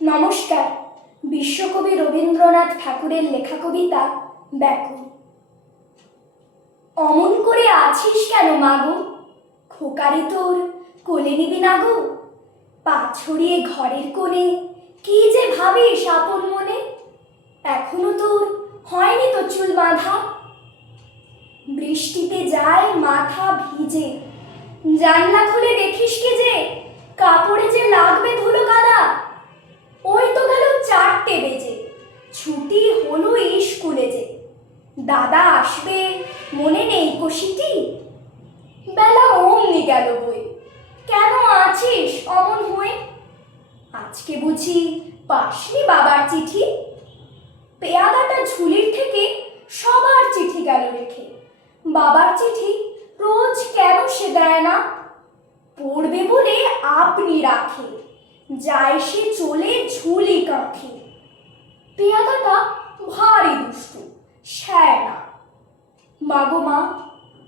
নমস্কার। বিশ্বকবি রবীন্দ্রনাথ ঠাকুরের লেখা কবিতা ব্যাকুল। অমন করে আছিস কেন মাগো, খোকারে তোর কোলে নিবি না গো? পা ছড়িয়ে ঘরের কোণে কি যে ভাবিস আপন মনে? এখনো তোর হয়নি তো চুল বাঁধা, বৃষ্টিতে যায় মাথা ভিজে। জানলা খুলে দেখিস কি যে কাপড়ে যে লাগবে ধুলো কাদা। ওই তো গেল 4টে বেজে, ছুটি হলো স্কুলে যে। দাদা আসবে মনে নেই কষিটি, বেলা অমনি গেল বই। কেন আছিস অমন হয়ে? আজকে বুঝি পাসনি বাবার চিঠি? পেয়াদাটা ঝুলির থেকে সবার চিঠি গেল রেখে। বাবার চিঠি রোজ কেন সে দেয় না? পড়বে বলে আপনি রাখে, যায় সে চলে ঝুলি কাঁখে। পেয়াদাটা ভারী দুষ্টু, শ্যায়না। মাগো মা,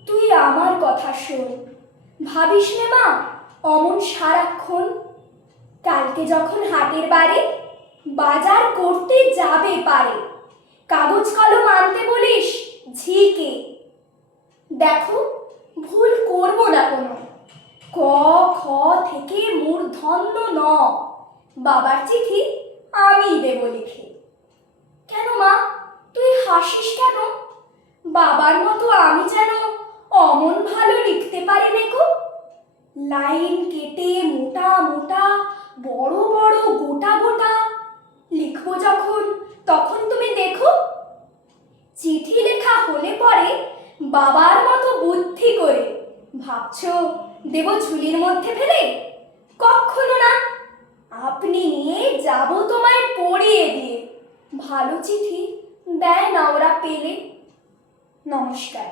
তুই আমার কথা শোন, ভাবিস নে মা অমন সারাক্ষণ। কালকে যখন হাটের বারে বাজার করতে যাবে পারে, কাগজ কলম আনতে বলিস ঝিকে। দেখো ভুল করবো না কোনো, ক খ থেকে মূর্ধন্য ন, বাবার চিঠি আমি দেব লিখে। কেন মা তুই হাসিস কেন? বাবার মতো আমি যেন অমন ভালো লিখতে পারি নে গো। লাইন কেটে মোটা মোটা বড় বড় গোটা গোটা লিখবো যখন, তখন তুমি দেখো। চিঠি লেখা হলে পরে বাবার মতো বুদ্ধি করে ভাবছো দেব ঝুলির মধ্যে ফেলে? কখনো না। আপনি নিয়ে যাব তোমায় পড়িয়ে দিয়ে, ভালো চিঠি দেয় না ওরা পেলে। নমস্কার।